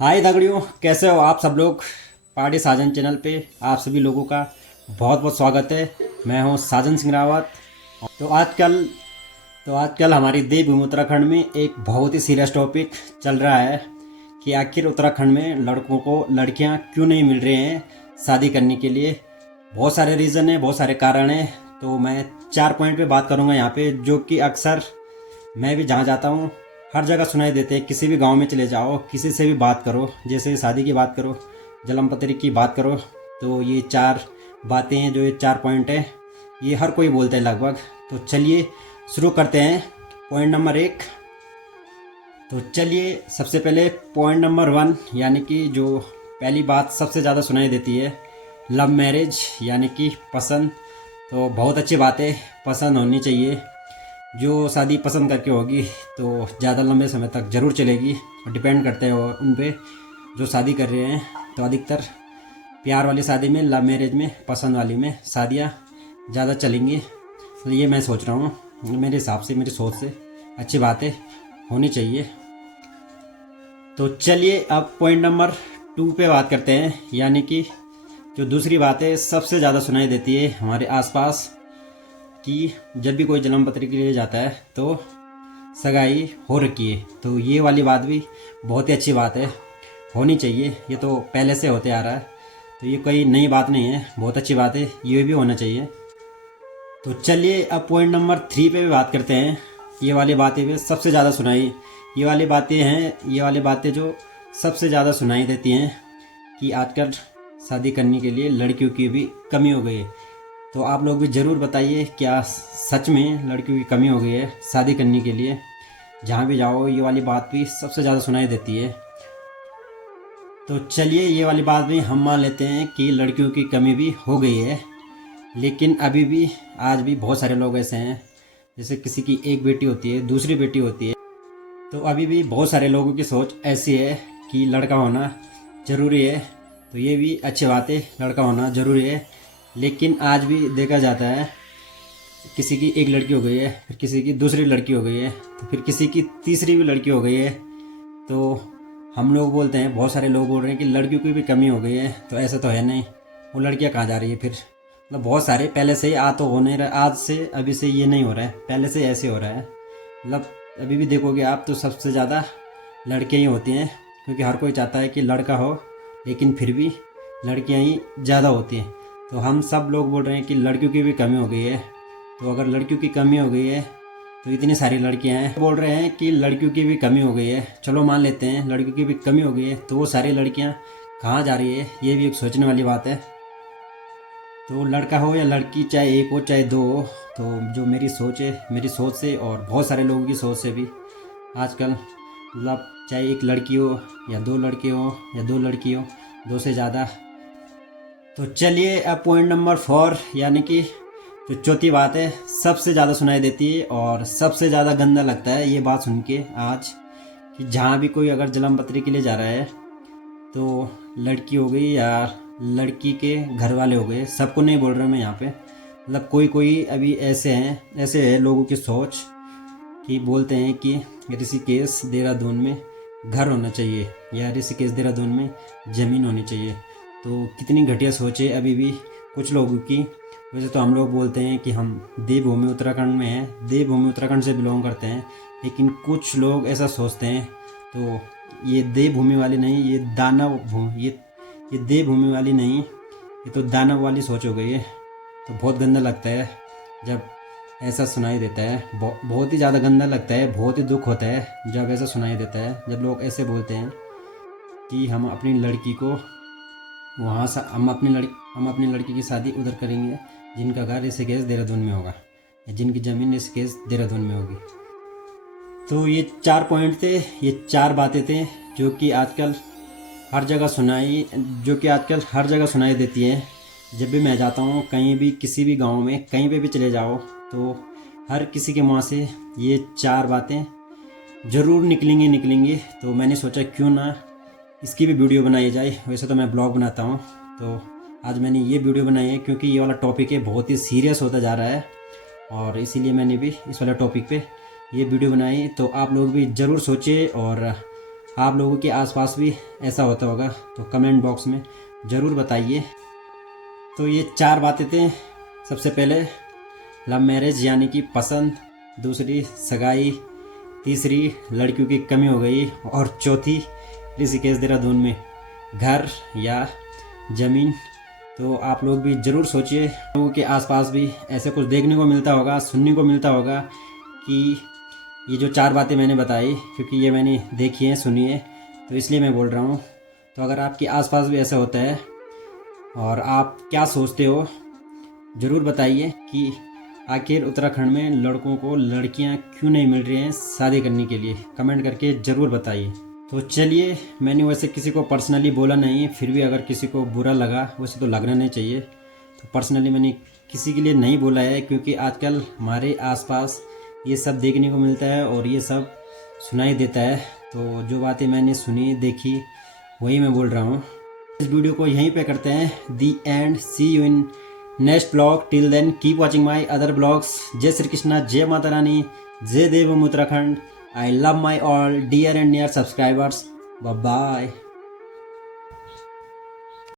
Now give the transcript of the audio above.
हाय दगड़ियों, कैसे हो आप सब लोग। पार्टी साजन चैनल पे आप सभी लोगों का बहुत बहुत स्वागत है। मैं हूं साजन सिंह रावत। तो आजकल हमारी देवभूमि उत्तराखंड में एक बहुत ही सीरियस टॉपिक चल रहा है कि आखिर उत्तराखंड में लड़कों को लड़कियां क्यों नहीं मिल रही हैं शादी करने के लिए। बहुत सारे रीज़न हैं, बहुत सारे कारण हैं। तो मैं 4 पॉइंट पे बात करूंगा यहाँ पे, जो कि अक्सर मैं भी जहाँ जाता हूँ हर जगह सुनाई देते हैं। किसी भी गांव में चले जाओ, किसी से भी बात करो, जैसे शादी की बात करो, जन्मपत्री की बात करो, तो ये 4 बातें हैं, जो ये 4 पॉइंट हैं, ये हर कोई बोलता है लगभग। तो चलिए शुरू करते हैं। Point number 1। तो चलिए सबसे पहले पॉइंट नंबर 1, यानी कि जो पहली बात सबसे ज़्यादा सुनाई देती है, लव मैरिज यानी कि पसंद। तो बहुत अच्छी बात है, पसंद होनी चाहिए। जो शादी पसंद करके होगी तो ज़्यादा लंबे समय तक ज़रूर चलेगी। और डिपेंड करते हैं उन पे जो शादी कर रहे हैं। तो अधिकतर प्यार वाली शादी में, लव मैरिज में, पसंद वाली में शादियाँ ज़्यादा चलेंगी। तो ये मैं सोच रहा हूँ, मेरे हिसाब से, मेरी सोच से अच्छी बातें होनी चाहिए। तो चलिए अब पॉइंट नंबर 2 पे बात करते हैं, यानी कि जो दूसरी बात है सबसे ज़्यादा सुनाई देती है हमारे आसपास, कि जब भी कोई जन्मपत्र के लिए जाता है तो सगाई हो रखी है। तो ये वाली बात भी बहुत ही अच्छी बात है, होनी चाहिए। ये तो पहले से होते आ रहा है, तो ये कोई नई बात नहीं है, बहुत अच्छी बात है, ये भी होना चाहिए। तो चलिए अब पॉइंट नंबर 3 पे भी बात करते हैं। ये वाली बातें भी सबसे ज़्यादा सुनाई, ये वाली बातें हैं, ये वाली बातें जो सबसे ज़्यादा सुनाई देती हैं कि आजकल शादी करने के लिए लड़कियों की भी कमी हो गई है। तो आप लोग भी ज़रूर बताइए, क्या सच में लड़कियों की कमी हो गई है शादी करने के लिए। जहाँ भी जाओ ये वाली बात भी सबसे ज़्यादा सुनाई देती है। तो चलिए ये वाली बात भी हम मान लेते हैं कि लड़कियों की कमी भी हो गई है, लेकिन अभी भी आज भी बहुत सारे लोग ऐसे हैं, जैसे किसी की एक बेटी होती है, दूसरी बेटी होती है, तो अभी भी बहुत सारे लोगों की सोच ऐसी है कि लड़का होना ज़रूरी है। तो ये भी अच्छी बात है, लड़का होना ज़रूरी है। लेकिन आज भी देखा जाता है किसी की एक लड़की हो गई है, फिर किसी की दूसरी लड़की हो गई है, तो फिर किसी की तीसरी भी लड़की हो गई है। तो हम लोग बोलते हैं, बहुत सारे लोग बोल रहे हैं कि लड़कियों की भी कमी हो गई है। तो ऐसा तो है नहीं, वो लड़कियां कहाँ जा रही है फिर। मतलब बहुत सारे पहले से ही तो हो नहीं रहा, आज से अभी से ये नहीं हो रहा है, पहले से ऐसे हो रहा है। मतलब अभी भी देखोगे आप तो सबसे ज़्यादा लड़कियाँ ही होती हैं, क्योंकि हर कोई चाहता है कि लड़का हो, लेकिन फिर भी लड़कियाँ ही ज़्यादा होती हैं। तो हम सब लोग बोल रहे हैं कि लड़कियों की भी कमी हो गई है। तो अगर लड़कियों की कमी हो गई है तो इतनी सारी लड़कियां हैं, बोल रहे हैं कि लड़कियों की भी कमी हो गई है, चलो मान लेते हैं लड़कियों की भी कमी हो गई है, तो वो सारी लड़कियां कहाँ जा रही है, ये भी एक सोचने वाली बात है। तो लड़का हो या लड़की, चाहे एक हो चाहे दो हो, तो जो मेरी सोच है, मेरी सोच से और बहुत सारे लोगों की सोच से भी आजकल, मतलब चाहे एक लड़की हो या दो लड़के हो या दो लड़की हो, दो से ज़्यादा। तो चलिए अब पॉइंट नंबर 4, यानी कि जो चौथी बात है सबसे ज़्यादा सुनाई देती है और सबसे ज़्यादा गंदा लगता है ये बात सुन के आज, कि जहाँ भी कोई अगर जन्मपत्री के लिए जा रहा है, तो लड़की हो गई या लड़की के घर वाले हो गए, सबको नहीं बोल रहा मैं यहाँ पे, मतलब कोई कोई अभी ऐसे हैं, ऐसे है लोगों की सोच कि बोलते हैं कि ऋषिकेश देहरादून में घर होना चाहिए या ऋषिकेश देहरादून में ज़मीन होनी चाहिए। तो कितनी घटिया सोच है अभी भी कुछ लोगों की। वैसे तो हम लोग बोलते हैं कि हम देवभूमि उत्तराखंड में हैं, देवभूमि उत्तराखंड से बिलोंग करते हैं, लेकिन कुछ लोग ऐसा सोचते हैं। तो ये देवभूमि वाली नहीं, ये दानव भूमि, ये देवभूमि वाली नहीं, ये तो दानव वाली सोच हो गई है। तो बहुत गंदा लगता है जब ऐसा सुनाई देता है, बहुत ही ज़्यादा गंदा लगता है, बहुत ही दुख होता है जब ऐसा सुनाई देता है, जब लोग ऐसे बोलते हैं कि हम अपनी लड़की को वहाँ से, हम अपनी लड़की की शादी उधर करेंगे जिनका घर ऋषिकेश देहरादून में होगा या जिनकी ज़मीन ऋषिकेश देहरादून में होगी। तो ये 4 पॉइंट थे, ये 4 बातें थे जो कि आजकल हर जगह सुनाई देती है। जब भी मैं जाता हूँ कहीं भी, किसी भी गांव में, कहीं पे भी चले जाओ, तो हर किसी के मुँह से ये 4 बातें ज़रूर निकलेंगी। तो मैंने सोचा क्यों ना इसकी भी वीडियो बनाई जाए। वैसे तो मैं ब्लॉग बनाता हूँ, तो आज मैंने ये वीडियो बनाई है क्योंकि ये वाला टॉपिक है, बहुत ही सीरियस होता जा रहा है, और इसीलिए मैंने भी इस वाले टॉपिक पे ये वीडियो बनाई। तो आप लोग भी ज़रूर सोचिए और आप लोगों के आसपास भी ऐसा होता होगा तो कमेंट बॉक्स में ज़रूर बताइए। तो ये 4 बातें थे। सबसे पहले लव मैरिज यानी कि पसंद, दूसरी सगाई, तीसरी लड़कियों की कमी हो गई, और चौथी ऋषिकेश देहरादून में घर या ज़मीन। तो आप लोग भी ज़रूर सोचिए, लोगों के आसपास भी ऐसे कुछ देखने को मिलता होगा, सुनने को मिलता होगा कि ये जो 4 बातें मैंने बताई, क्योंकि ये मैंने देखी हैं, सुनी है, तो इसलिए मैं बोल रहा हूँ। तो अगर आपके आसपास भी ऐसा होता है और आप क्या सोचते हो, ज़रूर बताइए कि आखिर उत्तराखंड में लड़कों को लड़कियां क्यों नहीं मिल रही हैं शादी करने के लिए। कमेंट करके ज़रूर बताइए। तो चलिए, मैंने वैसे किसी को पर्सनली बोला नहीं, फिर भी अगर किसी को बुरा लगा, वैसे तो लगना नहीं चाहिए, तो पर्सनली मैंने किसी के लिए नहीं बोला है, क्योंकि आजकल हमारे आसपास ये सब देखने को मिलता है और ये सब सुनाई देता है। तो जो बातें मैंने सुनी देखी वही मैं बोल रहा हूँ। इस वीडियो को यहीं पे करते हैं the end. See you in next blog. Till then keep watching my other blogs. जय श्री कृष्णा, जय माता रानी, जय देवभूमि Uttarakhand. I love my all dear and near subscribers. Bye bye.